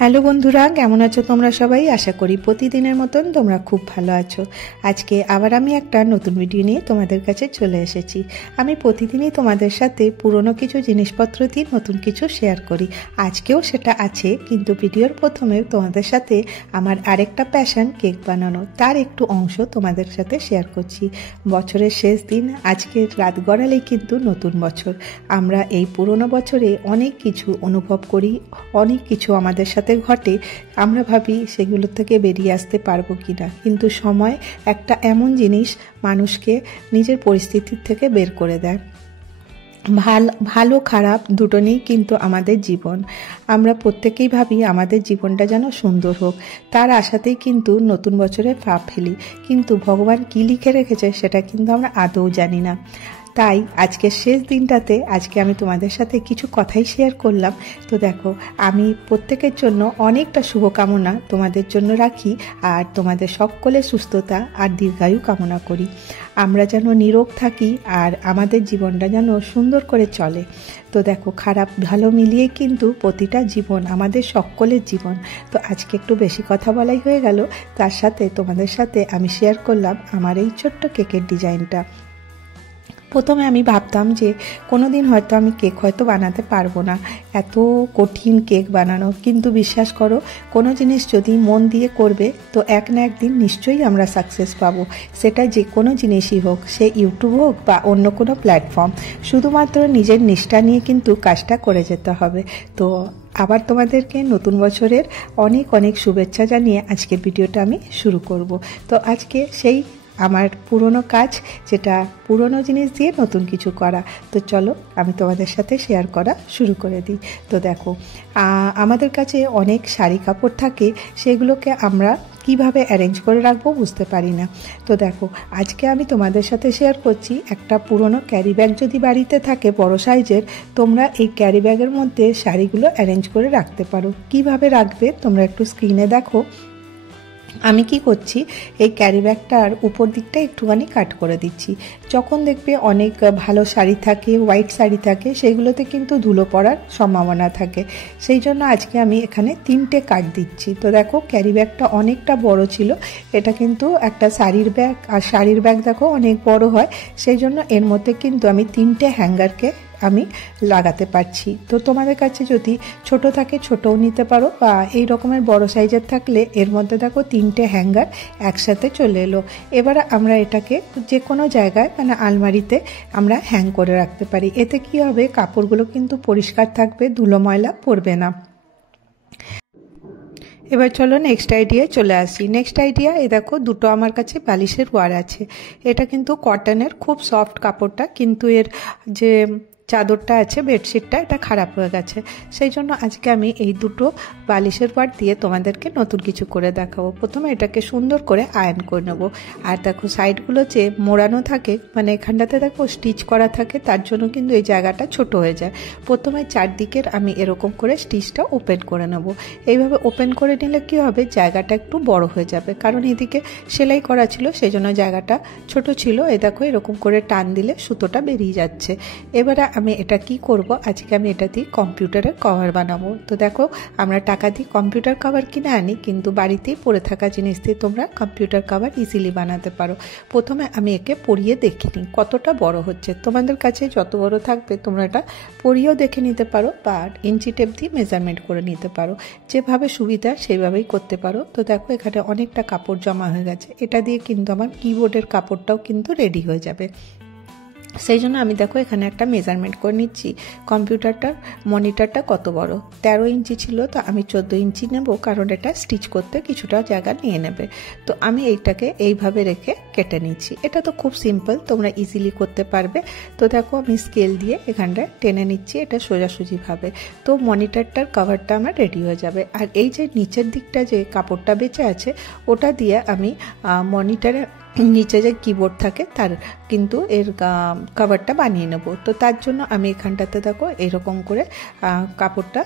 Hello বন্ধুরা, কেমন আছো তোমরা সবাই? আশা করি প্রতিদিনের মতন তোমরা খুব ভালো আছো। আজকে আবার আমি একটা নতুন ভিডিও নিয়ে তোমাদের কাছে চলে এসেছি। আমি প্রতিদিনই তোমাদের সাথে পুরনো কিছু জিনিসপত্র দিয়ে নতুন কিছু শেয়ার করি। আজকেও সেটা আছে, কিন্তু ভিডিওর প্রথমে তোমাদের সাথে আমার আরেকটা প্যাশন কেক বানানো, তার একটু অংশ তোমাদের সাথে শেয়ার করছি। বছরের শেষ দিন, আজকের রাত গড়ালেই কিন্তু নতুন বছর। আমরা এই পুরনো বছরে অনেক কিছু অনুভব করি, অনেক কিছু আমাদের সাথে ঘটে। আমরা ভাবি সেগুলো থেকে বেরিয়ে আসতে পারবো কিনা, কিন্তু সময় একটা এমন জিনিস মানুষকে নিজের পরিস্থিতির থেকে বের করে দেয়। ভালো খারাপ দুটো নিয়েই কিন্তু আমাদের জীবন। আমরা প্রত্যেকেই ভাবি আমাদের জীবনটা যেন সুন্দর হোক, তার আশাতেই কিন্তু নতুন বছরে পা ফেলি, কিন্তু ভগবান কি লিখে রেখেছে সেটা কিন্তু আমরা আদৌ জানি না। তাই আজকের শেষ দিনটাতে আজকে আমি তোমাদের সাথে কিছু কথাই শেয়ার করলাম। তো দেখো, আমি প্রত্যেকের জন্য অনেকটা শুভকামনা তোমাদের জন্য রাখি, আর তোমাদের সকলের সুস্থতা আর দীর্ঘায়ু কামনা করি। আমরা যেন নিরোগ থাকি আর আমাদের জীবনটা যেন সুন্দর করে চলে। তো দেখো, খারাপ ভালো মিলিয়ে কিন্তু প্রতিটা জীবন আমাদের সকলের জীবন। তো আজকে একটু বেশি কথা বলাই হয়ে গেল, তার সাথে তোমাদের সাথে আমি শেয়ার করলাম আমার এই ছোট্ট কেকের ডিজাইনটা। প্রথমে আমি ভাবতাম যে কোনো দিন হয়তো আমি কেক হয়তো বানাতে পারবো না, এত কঠিন কেক বানানো। কিন্তু বিশ্বাস করো, কোনো জিনিস যদি মন দিয়ে করবে তো এক না একদিন নিশ্চয়ই আমরা সাকসেস পাবো। সেটা যে কোনো জিনিসই হোক, সে ইউটিউব হোক বা অন্য কোনো প্ল্যাটফর্ম, শুধুমাত্র নিজের নিষ্ঠা নিয়ে কিন্তু কাজটা করে যেতে হবে। তো আবার তোমাদেরকে নতুন বছরের অনেক অনেক শুভেচ্ছা জানিয়ে আজকের ভিডিওটা আমি শুরু করব। তো আজকে সেই আমার পুরনো কাজ, যেটা পুরনো জিনিস দিয়ে নতুন কিছু করা। তো চলো আমি তোমাদের সাথে শেয়ার করা শুরু করে দিই। তো দেখো, আমাদের কাছে অনেক শাড়ি কাপড় থাকে, সেগুলোকে আমরা কিভাবে অ্যারেঞ্জ করে রাখবো বুঝতে পারি না। তো দেখো, আজকে আমি তোমাদের সাথে শেয়ার করছি একটা পুরনো ক্যারি ব্যাগ যদি বাড়িতে থাকে বড় সাইজের, তোমরা এই ক্যারি ব্যাগের মধ্যে শাড়িগুলো অ্যারেঞ্জ করে রাখতে পারো। কিভাবে রাখবে তোমরা একটু স্ক্রিনে দেখো। আমি কি করছি, এই ক্যারি ব্যাগটার উপর দিকটা একটুখানি কাট করে দিচ্ছি। যখন দেখবে অনেক ভালো শাড়ি থাকে, হোয়াইট শাড়ি থাকে, সেগুলোতে কিন্তু ধুলো পড়ার সম্ভাবনা থাকে। সেই জন্য আজকে আমি এখানে 3টে কাট দিচ্ছি। তো দেখো, ক্যারি ব্যাগটা অনেকটা বড় ছিল, এটা কিন্তু একটা শাড়ির ব্যাগ, আর শাড়ির ব্যাগ দেখো অনেক বড় হয়, সেই জন্য এর মধ্যে কিন্তু আমি 3টে হ্যাঙ্গারকে আমি লাগাতে পারছি। তো তোমাদের কাছে যদি ছোট থাকে ছোটও নিতে পারো, বা এই রকমের বড় সাইজের থাকলে এর মধ্যে দেখো 3টে হ্যাঙ্গার একসাথে চলে এলো। এবার আমরা এটাকে যে কোনো জায়গায়, মানে আলমারিতে আমরা হ্যাং করে রাখতে পারি। এতে কি হবে, কাপড়গুলো কিন্তু পরিষ্কার থাকবে, ধুলো ময়লা পড়বে না। এবার চলো নেক্সট আইডিয়া চলে আসি। নেক্সট আইডিয়া, এই দেখো দুটো আমার কাছে বালিশের ওয়ার আছে। এটা কিন্তু কটনের, খুব সফট কাপড়টা, কিন্তু এর যে চাদরটা আছে, বেডশিটটা, এটা খারাপ হয়ে গেছে। সেই জন্য আজকে আমি এই দুটো বালিশের ওয়ার দিয়ে তোমাদেরকে নতুন কিছু করে দেখাবো। প্রথমে এটাকে সুন্দর করে আয়রন করে নেবো। আর দেখো, সাইডগুলো যে মোড়ানো থাকে, মানে এখানটাতে দেখো স্টিচ করা থাকে, তার জন্য কিন্তু এই জায়গাটা ছোট হয়ে যায়। প্রথমে চারদিকের আমি এরকম করে স্টিচটা ওপেন করে নেব। এইভাবে ওপেন করে নিলে কি হবে, জায়গাটা একটু বড় হয়ে যাবে, কারণ এদিকে সেলাই করা ছিল, সেই জন্য জায়গাটা ছোট ছিল। এই দেখো, এরকম করে টান দিলে সুতোটা বেরিয়ে যাচ্ছে। এবারে আমি এটা কি করব, আজকে আমি এটা দিয়ে কম্পিউটারের কভার বানাবো। তো দেখো, আমরা টাকা দিয়ে কম্পিউটার কভার কিনে আনি, কিন্তু বাড়িতেই পড়ে থাকা জিনিস দিয়ে তোমরা কম্পিউটার কভার ইজিলি বানাতে পারো। প্রথমে আমি একে পরিয়ে দেখে নিই কতটা বড় হচ্ছে। তোমাদের কাছে যত বড় থাকবে তোমরা এটা পরিয়েও দেখে নিতে পারো, বা ইঞ্চি টেপ দিয়ে মেজারমেন্ট করে নিতে পারো। যেভাবে সুবিধা সেইভাবেই করতে পারো। তো দেখো, এখানে অনেকটা কাপড় জমা হয়ে গেছে। এটা দিয়ে কিন্তু আমার কিবোর্ডের কাপড়টাও কিন্তু রেডি হয়ে যাবে। সেই জন্য আমি দেখো এখানে একটা মেজারমেন্ট করে নিচ্ছি। কম্পিউটারটার মনিটরটা কত বড়, 13 ইঞ্চি ছিল, তো আমি 14 ইঞ্চি নেব, কারণ এটা স্টিচ করতে কিছুটা জায়গা নিয়ে নেবে। তো আমি এইটাকে এইভাবে রেখে কেটে নিচ্ছি। এটা তো খুব সিম্পল, তোমরা ইজিলি করতে পারবে। তো দেখো, আমি স্কেল দিয়ে এখানটায় টেনে নিচ্ছি, এটা সোজাসুজিভাবে। তো মনিটরটার কভারটা আমার রেডি হয়ে যাবে। আর এই যে নিচের দিকটা যে কাপড়টা বেঁচে আছে, ওটা দিয়ে আমি মনিটরে নিচে যে কিবোর্ড থাকে তার কিন্তু এর কভারটা বানিয়ে নেব। তো তার জন্য আমি এখানটাতে দেখো এরকম করে কাপড়টা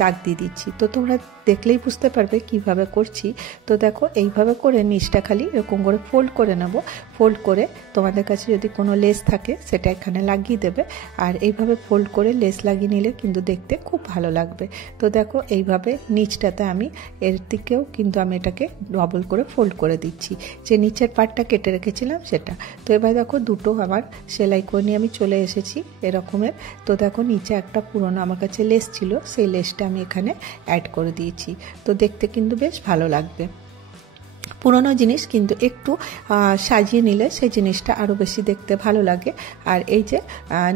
দাগ দিয়ে দিচ্ছি। তো তোমরা দেখলেই বুঝতে পারবে কিভাবে করছি। তো দেখো এইভাবে করে নিচটা খালি এরকম করে ফোল্ড করে নেব। ফোল্ড করে তোমাদের কাছে যদি কোনো লেস থাকে সেটা এখানে লাগিয়ে দেবে, আর এইভাবে ফোল্ড করে লেস লাগিয়ে নিলে কিন্তু দেখতে খুব ভালো লাগবে। তো দেখো এইভাবে নিচটাতে আমি এর দিকেও কিন্তু আমি এটাকে ডবল করে ফোল্ড করে দিচ্ছি, যে নিচের পার্টটা কেটে রেখেছিলাম সেটা। তো এবার দেখো দুটো আমার সেলাই করে নিয়ে আমি চলে এসেছি এরকমের। তো দেখো নিচে একটা পুরনো আমার কাছে লেস ছিল, সেই লেসটা আমি এখানে অ্যাড করে দিয়েছি। তো দেখতে কিন্তু বেশ ভালো লাগবে। পুরনো জিনিস কিন্তু একটু সাজিয়ে নিলে সেই জিনিসটা আরও বেশি দেখতে ভালো লাগে। আর এই যে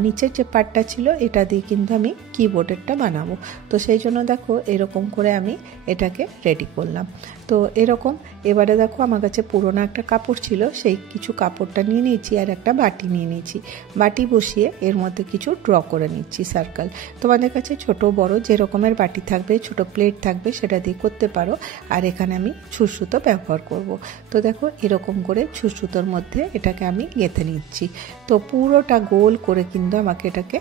নিচের যে পার্টটা ছিল এটা দিয়ে কিন্তু আমি কিবোর্ডেরটা বানাবো। তো সেই জন্য দেখো এরকম করে আমি এটাকে রেডি করলাম। তো এরকম এবারে দেখো আমার কাছে পুরনো একটা কাপড় ছিল, সেই কিছু কাপড়টা নিয়ে নিয়েছি আর একটা বাটি নিয়ে নিয়েছি। বাটি বসিয়ে এর মধ্যে কিছু ড্র করে নিচ্ছি সার্কেল। তোমাদের কাছে ছোট বড় যে রকমের বাটি থাকবে, ছোট প্লেট থাকবে, সেটা দিয়ে করতে পারো। আর এখানে আমি ছুঁচ-সুতো ব্যবহার করব। তো দেখো এরকম করে ছুঁচ-সুতোর মধ্যে এটাকে আমি গেঁথে নিচ্ছি। তো পুরোটা গোল করে কিন্তু আমাকে এটাকে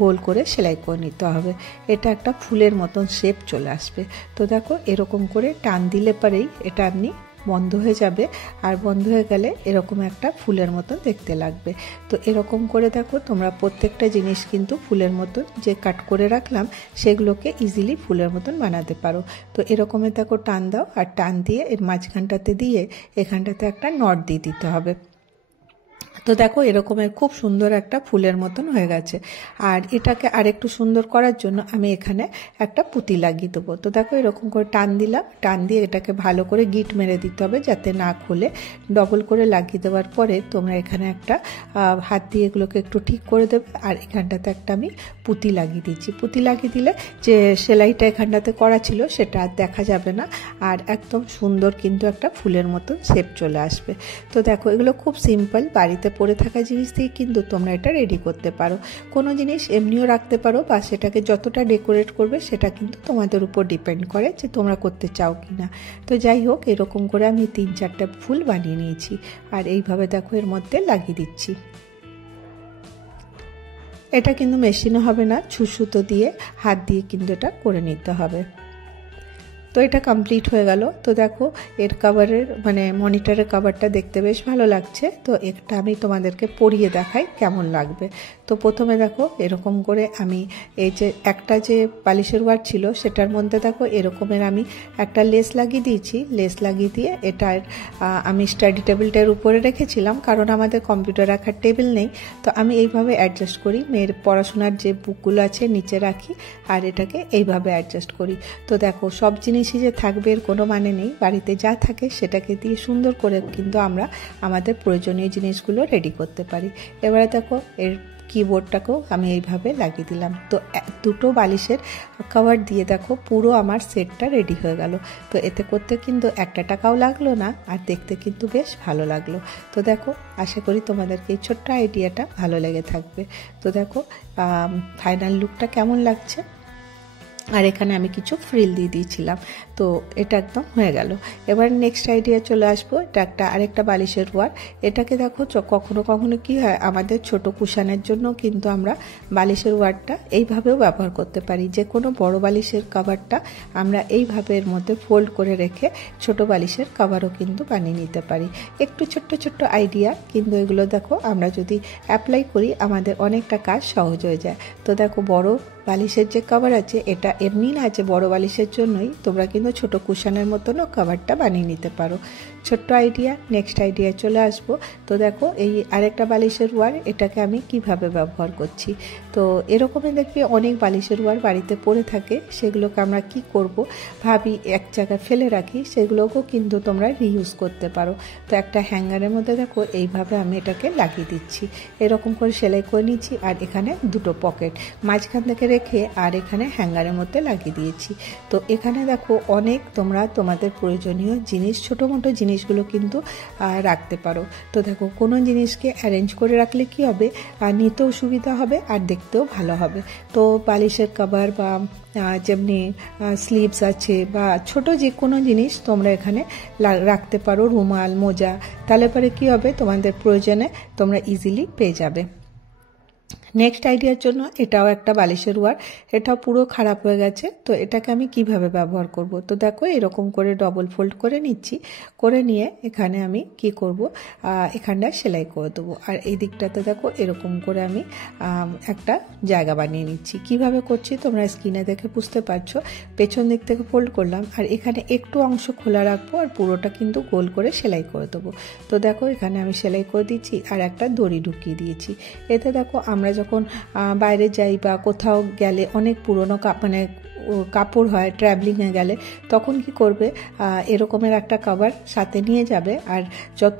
গোল করে সেলাই করে নিতে হবে। এটা একটা ফুলের মতন শেপ চলে আসবে। তো দেখো এরকম করে টান দিলে পরেই এটা আপনি বন্ধ হয়ে যাবে, আর বন্ধ হয়ে গেলে এরকম একটা ফুলের মতন দেখতে লাগবে। তো এরকম করে দেখো তোমরা প্রত্যেকটা জিনিস কিন্তু ফুলের মতন যে কাট করে রাখলাম সেগুলোকে ইজিলি ফুলের মতন বানাতে পারো। তো এরকমের দেখো টান দাও, আর টান দিয়ে এর মাঝখানটাতে দিয়ে এখানটাতে একটা নট দিয়ে দিতে হবে। তো দেখো এরকমের খুব সুন্দর একটা ফুলের মতন হয়ে গেছে। আর এটাকে আরেকটু সুন্দর করার জন্য আমি এখানে একটা পুঁতি লাগিয়ে দেবো। তো দেখো এরকম করে টান দিলাম, টান দিয়ে এটাকে ভালো করে গিট মেরে দিতে হবে যাতে না খোলে। ডবল করে লাগিয়ে দেওয়ার পরে তোমরা এখানে একটা হাত দিয়ে এগুলোকে একটু ঠিক করে দেবে। আর এখানটাতে একটা আমি পুঁতি লাগিয়ে দিচ্ছি। পুঁতি লাগিয়ে দিলে যে সেলাইটা এখানটাতে করা ছিল সেটা আর দেখা যাবে না, আর একদম সুন্দর কিন্তু একটা ফুলের মতন শেপ চলে আসবে। তো দেখো এগুলো খুব সিম্পল, বাড়িতে পড়ে থাকা জিনিস দিয়ে কিন্তু তোমরা এটা রেডি করতে পারো। কোনো জিনিস এমনিও রাখতে পারো, বা সেটাকে যতটা ডেকোরেট করবে সেটা কিন্তু তোমাদের উপর ডিপেন্ড করে যে তোমরা করতে চাও কি না। তো যাই হোক এরকম করে আমি 3-4টা ফুল বানিয়ে নিয়েছি, আর এইভাবে দেখো এর মধ্যে লাগিয়ে দিচ্ছি। এটা কিন্তু মেশিনে হবে না, ছুঁচ-সুতো দিয়ে হাত দিয়ে কিন্তু এটা করে নিতে হবে। তো এটা কমপ্লিট হয়ে গেল। তো দেখো এর কভারের মানে মনিটরের কভারটা দেখতে বেশ ভালো লাগছে। তো এটা আমি তোমাদেরকে পরিয়ে দেখাই কেমন লাগবে। তো প্রথমে দেখো এরকম করে আমি এই যে একটা যে বালিশের ওয়ার ছিল সেটার মধ্যে দেখো এরকমের আমি একটা লেস লাগিয়ে দিয়েছি। লেস লাগিয়ে দিয়ে এটার আমি স্টাডি টেবিলটার উপরে রেখেছিলাম, কারণ আমাদের কম্পিউটার রাখার টেবিল নেই। তো আমি এইভাবে অ্যাডজাস্ট করি, মেয়ের পড়াশোনার যে বুকগুলো আছে নিচে রাখি, আর এটাকে এইভাবে অ্যাডজাস্ট করি। তো দেখো সব জিনিসই যে থাকবে এর কোনো মানে নেই, বাড়িতে যা থাকে সেটাকে দিয়ে সুন্দর করে কিন্তু আমরা আমাদের প্রয়োজনীয় জিনিসগুলো রেডি করতে পারি। এবারে দেখো এর কিবোর্ডটাকেও আমি এইভাবে লাগিয়ে দিলাম। তো দুটো বালিশের কভার দিয়ে দেখো পুরো আমার সেটটা রেডি হয়ে গেল। তো এতে করতে কিন্তু একটা টাকাও লাগলো না, আর দেখতে কিন্তু বেশ ভালো লাগলো। তো দেখো আশা করি তোমাদেরকে এই ছোট্ট আইডিয়াটা ভালো লেগে থাকবে। তো দেখো ফাইনাল লুকটা কেমন লাগছে। আর এখানে আমি কিছু ফ্রিল দিয়ে দিয়েছিলাম। তো এটা একদম হয়ে গেল। এবার নেক্সট আইডিয়া চলে আসবো। এটা আরেকটা বালিশের ওয়ার। এটাকে দেখো কখনো কখনো কি হয়, আমাদের ছোট কুশানের জন্য কিন্তু আমরা বালিশের ওয়ারটা এইভাবেও ব্যবহার করতে পারি। যে কোনো বড় বালিশের কভারটা আমরা এইভাবে এর মধ্যে ফোল্ড করে রেখে ছোট বালিশের কভারও কিন্তু বানিয়ে নিতে পারি। একটু ছোট্ট ছোট্ট আইডিয়া, কিন্তু এগুলো দেখো আমরা যদি অ্যাপ্লাই করি আমাদের অনেকটা কাজ সহজ হয়ে যায়। তো দেখো বড় বালিশের যে কভার আছে এটা এমনি না আছে বড় বালিশের জন্যই, তোমরা কিন্তু ছোট কুশনের মতনও কভারটা বানিয়ে নিতে পারো। ছোট্ট আইডিয়া। নেক্সট আইডিয়ায় চলে আসবো। তো দেখো এই আরেকটা বালিশের ওয়ার, এটাকে আমি কিভাবে ব্যবহার করছি। তো এরকমই দেখবি অনেক বালিশের ওয়ার বাড়িতে পড়ে থাকে, সেগুলোকে আমরা কি করব ভাবি এক জায়গায় ফেলে রাখি, সেগুলোকেও কিন্তু তোমরা রিইউজ করতে পারো। তো একটা হ্যাঙ্গারের মধ্যে দেখো এইভাবে আমি এটাকে লাগিয়ে দিচ্ছি, এরকম করে সেলাই করে নিচ্ছি। আর এখানে দুটো পকেট মাঝখান থেকে রেখে আর এখানে হ্যাঙ্গারের মধ্যে লাগিয়ে দিয়েছি। তো এখানে দেখো অনেক তোমরা তোমাদের প্রয়োজনীয় জিনিস, ছোটো মোটো জিনিসগুলো কিন্তু রাখতে পারো। তো দেখো কোনো জিনিসকে অ্যারেঞ্জ করে রাখলে কি হবে, নিতেও সুবিধা হবে আর দেখতেও ভালো হবে। তো বালিশের কভার বা যেমনি স্লিভস আছে বা ছোট যে কোনো জিনিস তোমরা এখানে রাখতে পারো, রুমাল, মোজা, তাহলে পরে কি হবে তোমাদের প্রয়োজনে তোমরা ইজিলি পেয়ে যাবে। নেক্সট আইডিয়ার জন্য এটাও একটা বালিশের ওয়ার, এটাও পুরো খারাপ হয়ে গেছে। তো এটাকে আমি কিভাবে ব্যবহার করব, তো দেখো এরকম করে ডবল ফোল্ড করে নিচ্ছি, করে নিয়ে এখানে আমি কি করব, এখানটা সেলাই করে দেবো। আর এই দিকটাতে দেখো এরকম করে আমি একটা জায়গা বানিয়ে নিচ্ছি। কিভাবে করছি তোমরা স্ক্রিনে দেখে বুঝতে পারছো। পেছন দিক থেকে ফোল্ড করলাম, আর এখানে একটু অংশ খোলা রাখবো, আর পুরোটা কিন্তু গোল করে সেলাই করে দেবো। তো দেখো এখানে আমি সেলাই করে দিচ্ছি, আর একটা দড়ি ঢুকিয়ে দিয়েছি। এতে দেখো আমরা যখন বাইরে যাই বা কোথাও গেলে অনেক পুরনো কাপড় হয়, ট্রাভেলিংয়ে গেলে তখন কি করবে, এরকমের একটা কভার সাথে নিয়ে যাবে। আর যত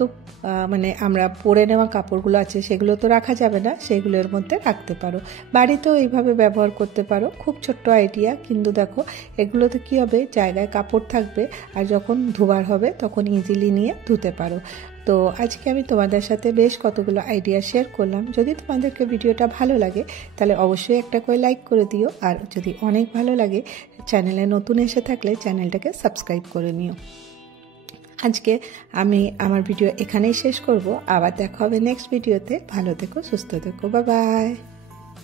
আমরা পরে নেওয়া কাপড়গুলো আছে সেগুলো তো রাখা যাবে না, সেগুলোর মধ্যে রাখতে পারো। বাড়িতেও এইভাবে ব্যবহার করতে পারো, খুব ছোট্ট আইডিয়া। কিন্তু দেখো এগুলোতে কি হবে, জায়গায় কাপড় থাকবে, আর যখন ধোবার হবে তখন ইজিলি নিয়ে ধুতে পারো। তো আজকে আমি তোমাদের সাথে বেশ কতগুলো আইডিয়া শেয়ার করলাম। যদি তোমাদেরকে ভিডিওটা ভালো লাগে তাহলে অবশ্যই একটা করে লাইক করে দিও, আর যদি অনেক ভালো লাগে চ্যানেলে নতুন এসে থাকলে চ্যানেলটাকে সাবস্ক্রাইব করে নিও। আজকে আমি আমার ভিডিও এখানেই শেষ করব, আবার দেখা হবে নেক্সট ভিডিওতে। ভালো থেকো, সুস্থ থেকো, বাই বাই।